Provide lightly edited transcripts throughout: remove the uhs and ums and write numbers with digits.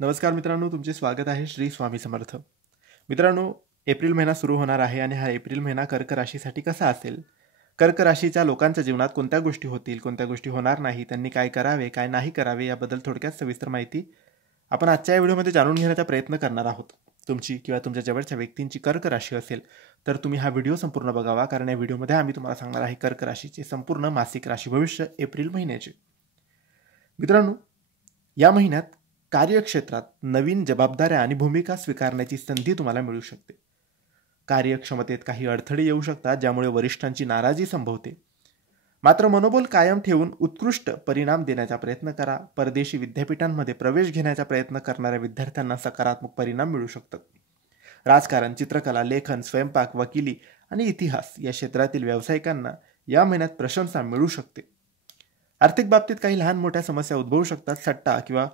नमस्कार मित्रांनो, तुमचे स्वागत आहे श्री स्वामी समर्थ. मित्रांनो, एप्रिल महिना सुरू होणार आहे आणि हा एप्रिल महिना कर्क राशीसाठी कसा असेल? कर्क राशीच्या लोकांच्या जीवनात कोणत्या गोष्टी होतील, कोणत्या गोष्टी होणार नाही, त्यांनी काय करावे, काय नाही करावे याबद्दल थोडक्यात सविस्तर माहिती आपण आजच्या या व्हिडिओमध्ये जाणून घेण्याचा प्रयत्न करणार आहोत. तुमची किंवा तुमच्या जवळच्या व्यक्तींची कर्क राशी असेल तर तुम्ही हा व्हिडिओ संपूर्ण बघावा, कारण या व्हिडिओमध्ये आम्ही तुम्हाला सांगणार आहे कर्क राशीचे संपूर्ण मासिक राशी भविष्य एप्रिल महिन्याचे. मित्रांनो, या महिन्यात कार्यक्षेत्रात नवीन जबाबदाऱ्या आणि भूमिका स्वीकारण्याची संधी तुम्हाला मिळू शकते. कार्यक्षमतेत काही अडथळे येऊ शकतात, ज्यामुळे वरिष्ठांची नाराजी संभवते. मात्र मनोबल कायम ठेवून उत्कृष्ट परिणाम देण्याचा प्रयत्न करा. परदेशी विद्यापीठांमध्ये प्रवेश घेण्याचा प्रयत्न करणाऱ्या विद्यार्थ्यांना सकारात्मक परिणाम मिळू शकतात. राजकारण, चित्रकला, लेखन, स्वयंपाक, वकिली आणि इतिहास या क्षेत्रातील व्यावसायिकांना या महिन्यात प्रशंसा मिळू शकते. आर्थिक बाबतीत काही लहान मोठ्या समस्या उद्भवू शकतात. सट्टा किंवा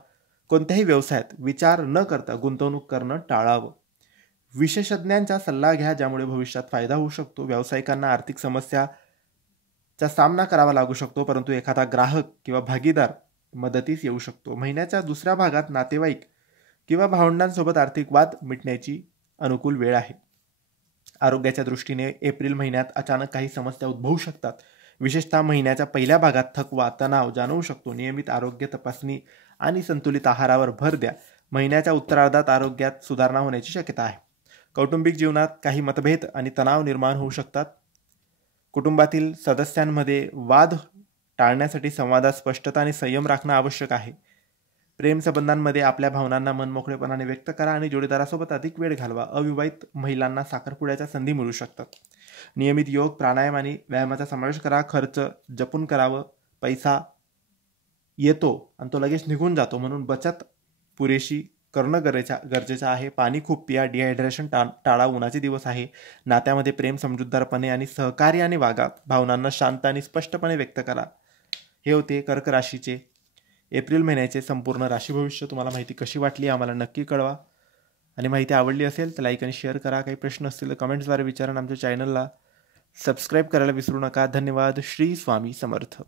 कोणत्याही व्यवसायात विचार न करता गुंतवणूक करणं टाळावं. विशेषज्ञांचा सल्ला घ्या, ज्यामुळे भविष्यात फायदा होऊ शकतो. व्यावसायिकांना आर्थिक समस्याचा सामना करावा लागू शकतो, परंतु एखादा ग्राहक किंवा भागीदार मदतीस येऊ शकतो. महिन्याच्या दुसऱ्या भागात नातेवाईक किंवा भावंडांसोबत आर्थिक वाद मिटण्याची अनुकूल वेळ आहे. आरोग्याच्या दृष्टीने एप्रिल महिन्यात अचानक काही समस्या उद्भवू शकतात. विशेषतः महिन्याच्या पहिल्या भागात थकवा, तणाव जाणवू शकतो. नियमित आरोग्य तपासणी आणि संतुलित आहारावर भर द्या. महिन्याच्या उत्तरार्धात आरोग्यात सुधारणा होण्याची शक्यता आहे. कौटुंबिक जीवनात काही मतभेद आणि तणाव निर्माण होऊ शकतात. कुटुंबातील सदस्यांमध्ये वाद टाळण्यासाठी संवादात स्पष्टता आणि संयम राखणं आवश्यक आहे. प्रेम संबंधांमध्ये आपल्या भावनांना मनमोकळेपणाने व्यक्त करा आणि जोडीदारासोबत अधिक वेळ घालवा. अविवाहित महिलांना साखरपुड्याच्या संधी मिळू शकतात. नियमित योग, प्राणायाम आणि व्यायामाचा समावेश करा. खर्च जपून करावं. पैसा येतो आणि तो लगेच निघून जातो, म्हणून बचत पुरेशी करणं गरजेचं आहे. पाणी खूप पिया. डिहायड्रेशन टाळा. उन्हाचे दिवस आहे. नात्यामध्ये प्रेम, समजूतदारपणे आणि सहकार्याने वागा. भावनांना शांत आणि स्पष्टपणे व्यक्त करा. हे होते कर्क राशीचे एप्रिल महिन्याचे संपूर्ण राशी भविष्य. तुम्हाला माहिती कशी वाटली आम्हाला नक्की कळवा, आणि माहिती आवडली असेल तर लाईक आणि शेअर करा. काही प्रश्न असतील तर कमेंट्सद्वारे विचारा. आमच्या चॅनलला सबस्क्राईब करायला विसरू नका. धन्यवाद. श्री स्वामी समर्थ.